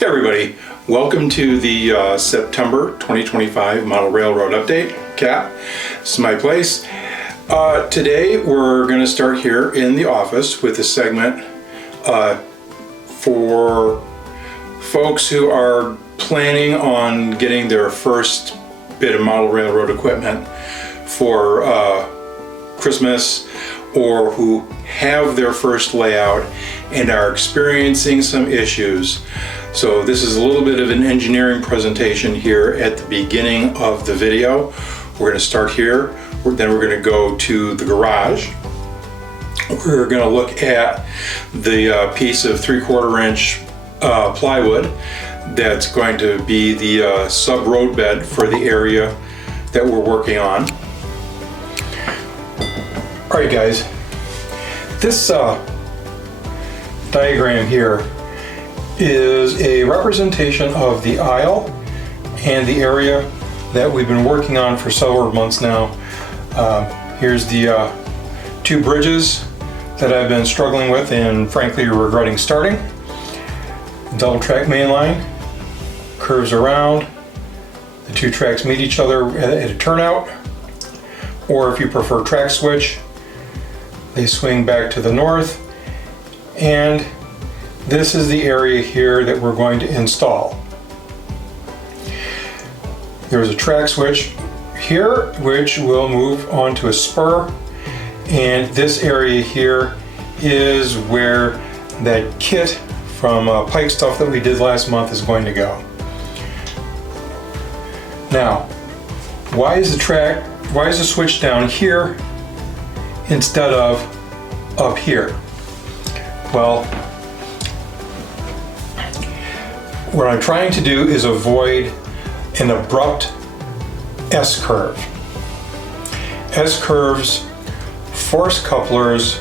Hey everybody, welcome to the September 2025 Model Railroad Update, CAP. This is my place. Today we're going to start here in the office with a segment for folks who are planning on getting their first bit of model railroad equipment for Christmas, or who have their first layout and are experiencing some issues. So this is a little bit of an engineering presentation here at the beginning of the video. We're going to start here, then we're going to go to the garage. We're going to look at the piece of 3/4 inch plywood that's going to be the sub road bed for the area that we're working on. Alright guys, this diagram here is a representation of the aisle and the area that we've been working on for several months now. Here's the two bridges that I've been struggling with and frankly regretting starting. Double track main line curves around, the two tracks meet each other at a turnout, or if you prefer track switch, they swing back to the north, and this is the area here that we're going to install. There's a track switch here which will move onto a spur, and this area here is where that kit from pipe stuff that we did last month is going to go. Now, why is the switch down here instead of up here? Well, what I'm trying to do is avoid an abrupt S-curve. S-curves force couplers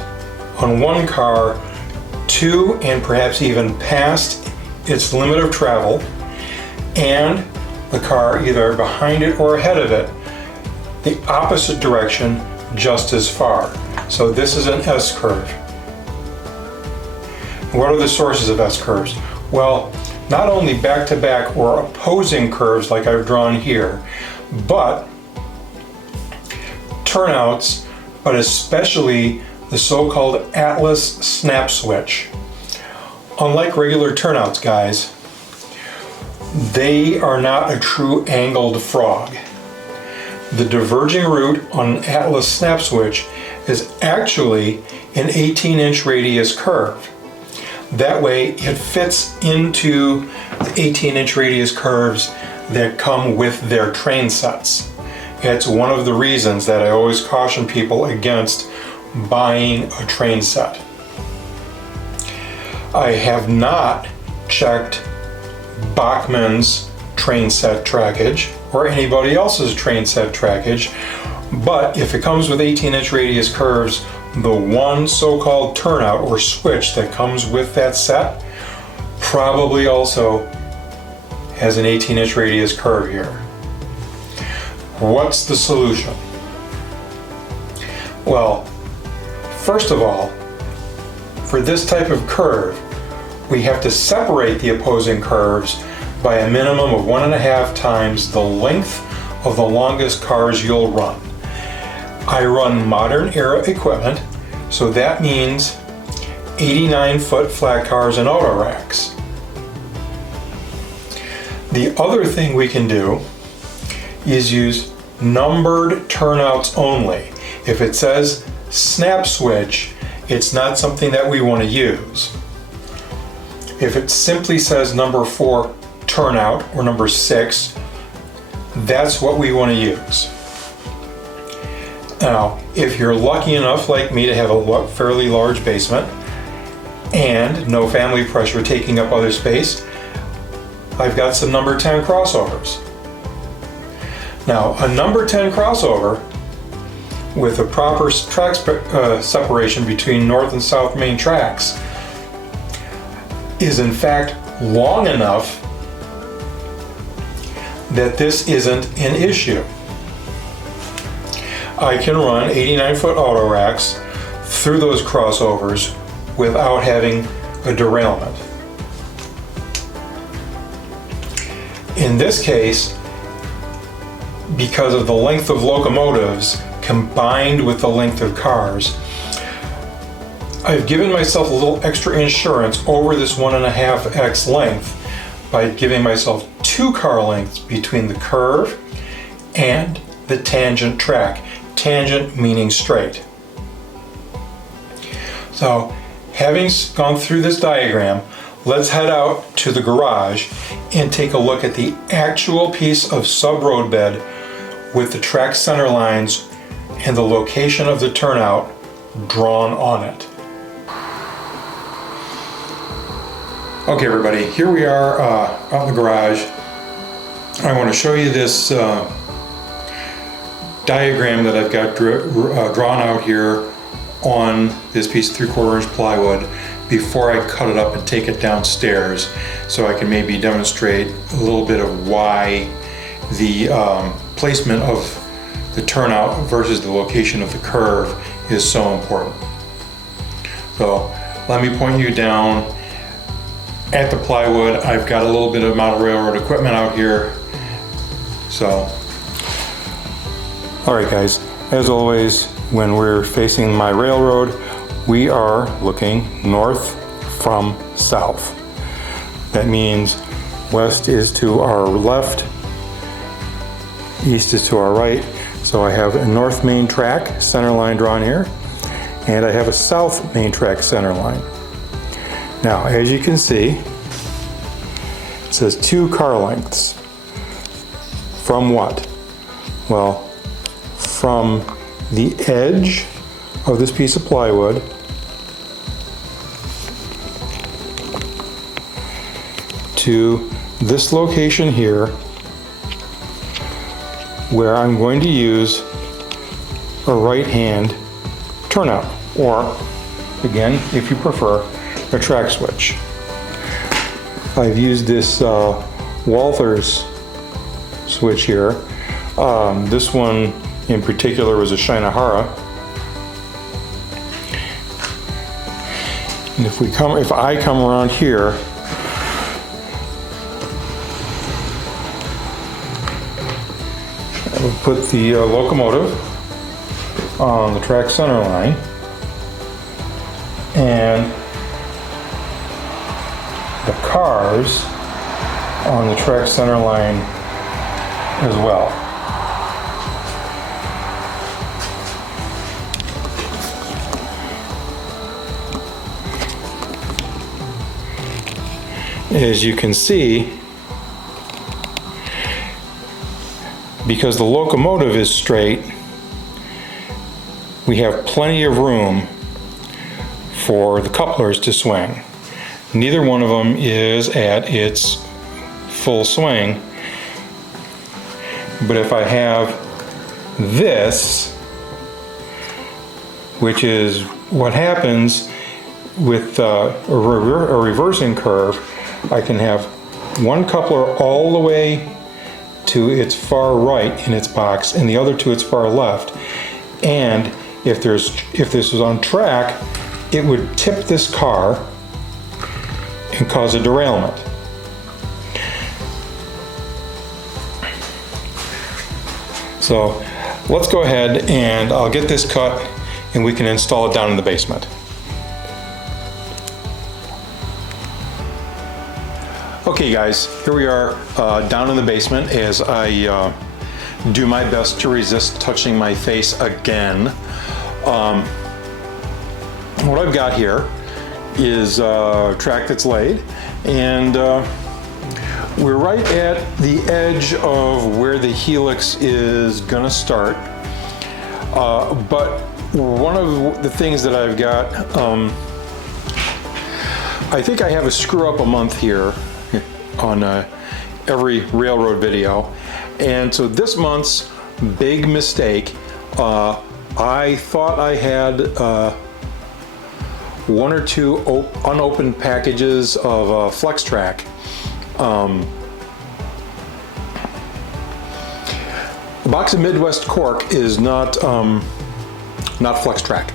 on one car to and perhaps even past its limit of travel, and the car either behind it or ahead of it the opposite direction just as far. So this is an S-curve. What are the sources of S-curves? Well, not only back-to-back or opposing curves like I've drawn here, but turnouts, but especially the so-called Atlas snap switch. Unlike regular turnouts, guys, they are not a true angled frog. The diverging route on an Atlas snap switch is actually an 18-inch radius curve. That way it fits into the 18-inch radius curves that come with their train sets. It's one of the reasons that I always caution people against buying a train set. I have not checked Bachmann's train set trackage or anybody else's train set trackage, but if it comes with 18-inch radius curves, the one so-called turnout or switch that comes with that set probably also has an 18-inch radius curve here. What's the solution? Well, first of all, for this type of curve, we have to separate the opposing curves by a minimum of 1.5 times the length of the longest cars you'll run. I run modern era equipment, so that means 89-foot flat cars and auto racks. The other thing we can do is use numbered turnouts only. If it says snap switch, it's not something that we want to use. If it simply says number 4 turnout or number 6, that's what we want to use. Now, if you're lucky enough like me to have a fairly large basement and no family pressure taking up other space, I've got some number 10 crossovers. Now, a number 10 crossover with a proper track separation between north and south main tracks is in fact long enough that this isn't an issue. I can run 89-foot auto racks through those crossovers without having a derailment. In this case, because of the length of locomotives combined with the length of cars, I've given myself a little extra insurance over this 1.5x length by giving myself 2 car lengths between the curve and the tangent track. Tangent meaning straight. So, having gone through this diagram, let's head out to the garage and take a look at the actual piece of sub-road bed with the track center lines and the location of the turnout drawn on it. Okay everybody, here we are out in the garage. I want to show you this diagram that I've got drawn out here on this piece of 3/4 inch plywood before I cut it up and take it downstairs, so I can maybe demonstrate a little bit of why the placement of the turnout versus the location of the curve is so important. So let me point you down at the plywood. I've got a little bit of model railroad equipment out here. So, all right guys, as always, when we're facing my railroad, we are looking north from south. That means west is to our left, east is to our right. So I have a north main track center line drawn here, and I have a south main track center line. Now, as you can see, it says 2 car lengths. From what? Well, from the edge of this piece of plywood to this location here, where I'm going to use a right-hand turnout, or again, if you prefer, a track switch. I've used this Walther's switch here. This one in particular was a Shinohara. And if I come around here, I will put the locomotive on the track center line, and the cars on the track center line as well. As you can see, because the locomotive is straight, we have plenty of room for the couplers to swing. Neither one of them is at its full swing, but if I have this, which is what happens with a reversing curve, I can have one coupler all the way to its far right in its box and the other to its far left. And if this was on track, it would tip this car and cause a derailment. So let's go ahead and I'll get this cut and we can install it down in the basement. Okay guys, here we are down in the basement as I do my best to resist touching my face again. What I've got here is a track that's laid, and we're right at the edge of where the helix is gonna start. But one of the things that I've got, I think I have a screw up a month here on every railroad video, and so this month's big mistake, I thought I had 1 or 2 unopened packages of Flex Track. A box of Midwest cork is not Flex Track.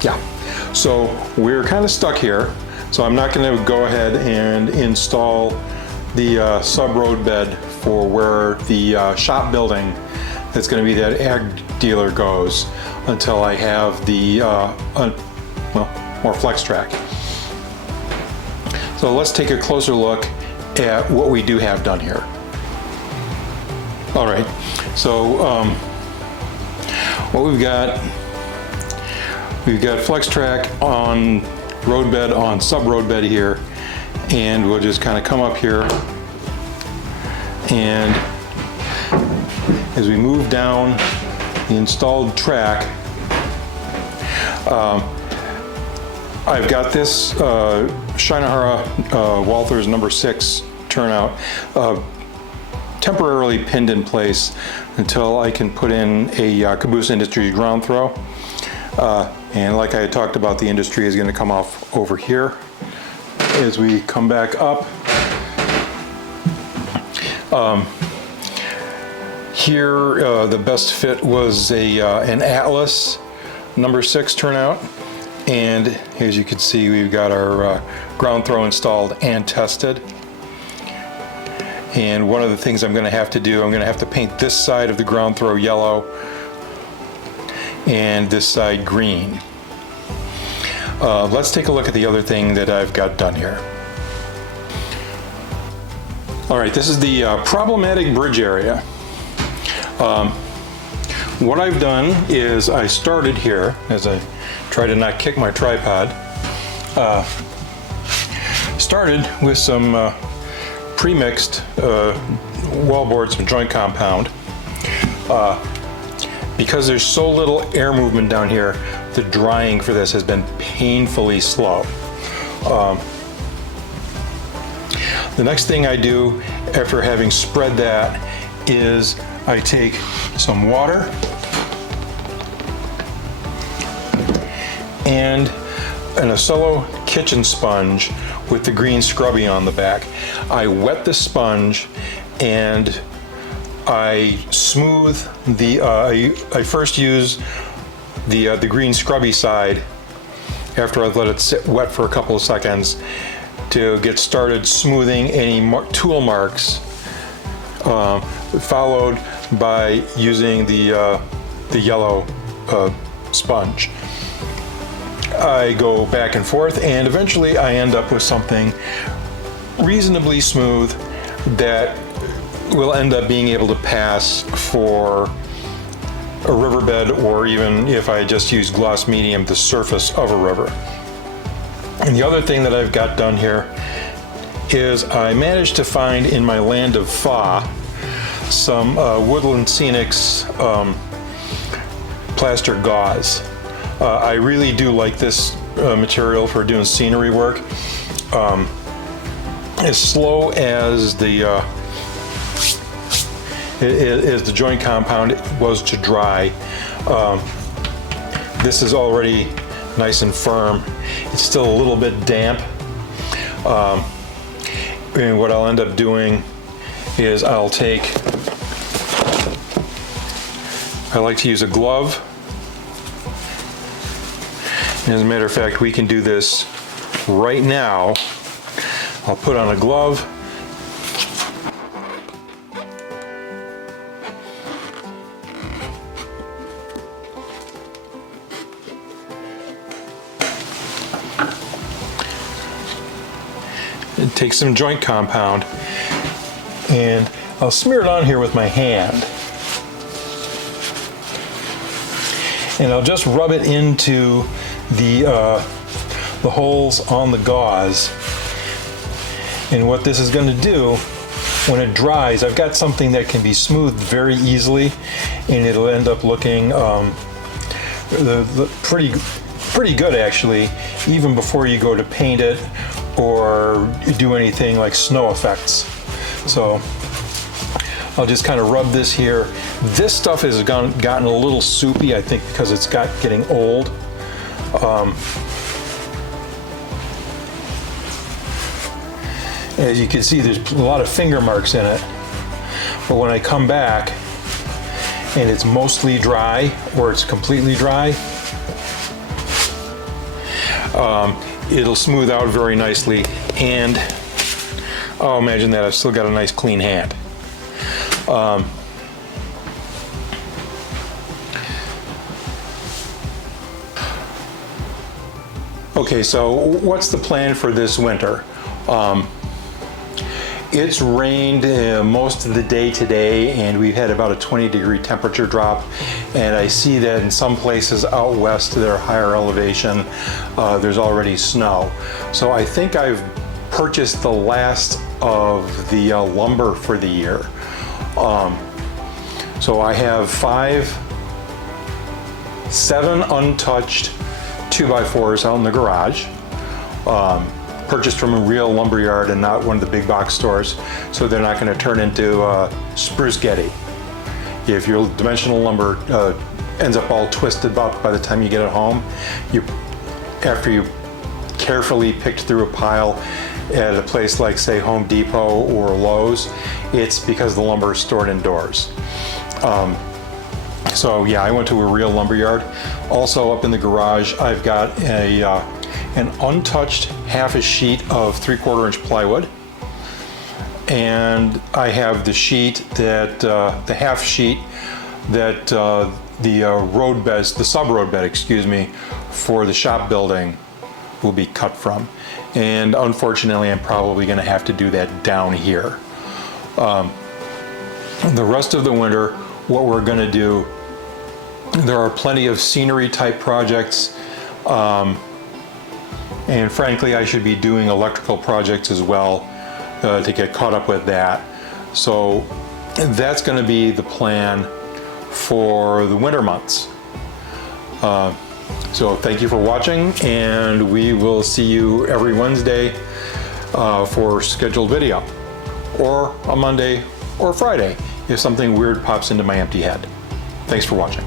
Yeah, so we're kind of stuck here. So I'm not going to go ahead and install the sub-road bed for where the shop building that's going to be that ag dealer goes until I have the more flex track. So let's take a closer look at what we do have done here. All right, so what we've got flex track on road bed, on sub road bed here, and we'll just kind of come up here, and as we move down the installed track, I've got this Shinohara Walthers number 6 turnout temporarily pinned in place until I can put in a Caboose Industries ground throw. And like I had talked about, the Industry is going to come off over here. As we come back up, here the best fit was an Atlas number 6 turnout, and as you can see, we've got our ground throw installed and tested. And one of the things I'm going to have to do, I'm going to have to paint this side of the ground throw yellow and this side green. Let's take a look at the other thing that I've got done here. All right, this is the problematic bridge area. What I've done is I started here, as I try to not kick my tripod, started with some pre-mixed wallboard, some joint compound. Because there's so little air movement down here, the drying for this has been painfully slow. The next thing I do after having spread that is I take some water and an Acello kitchen sponge with the green scrubby on the back. I wet the sponge and I smooth the, I first use the green scrubby side after I've let it sit wet for a couple of seconds to get started smoothing any tool marks, followed by using the yellow sponge. I go back and forth, and eventually I end up with something reasonably smooth that will end up being able to pass for a riverbed, or even if I just use gloss medium, the surface of a river. And the other thing that I've got done here is I managed to find in my land of Fa some Woodland Scenics plaster gauze. I really do like this material for doing scenery work. As slow as the joint compound was to dry, this is already nice and firm. It's still a little bit damp. And what I'll end up doing is I like to use a glove. As a matter of fact, we can do this right now. I'll put on a glove. And take some joint compound, and I'll smear it on here with my hand. And I'll just rub it into the holes on the gauze. And what this is going to do, when it dries, I've got something that can be smoothed very easily, and it'll end up looking pretty good actually, even before you go to paint it or do anything like snow effects. So I'll just kind of rub this here. This stuff has gotten a little soupy, I think, because it's getting old. As you can see, there's a lot of finger marks in it. But when I come back and it's mostly dry, or it's completely dry, it'll smooth out very nicely, and Oh, imagine that, I've still got a nice clean hand. Okay, so what's the plan for this winter? It's rained most of the day today, and we've had about a 20-degree temperature drop, and I see that in some places out west that are higher elevation, there's already snow. So I think I've purchased the last of the lumber for the year. So I have 7 untouched 2x4s out in the garage. Purchased from a real lumber yard and not one of the big box stores, so they're not going to turn into spruce getty. If your dimensional lumber ends up all twisted up by the time you get it home, after you carefully picked through a pile at a place like, say, Home Depot or Lowe's, it's because the lumber is stored indoors. So yeah, I went to a real lumber yard. Also up in the garage, I've got an untouched half a sheet of 3/4 inch plywood, and I have the sheet that the half sheet that the road bed, the sub road bed, excuse me, for the shop building will be cut from. And unfortunately, I'm probably going to have to do that down here. The rest of the winter, what we're going to do, there are plenty of scenery type projects. And frankly, I should be doing electrical projects as well to get caught up with that. So that's going to be the plan for the winter months. So thank you for watching, and we will see you every Wednesday for scheduled video, or a Monday or Friday if something weird pops into my empty head. Thanks for watching.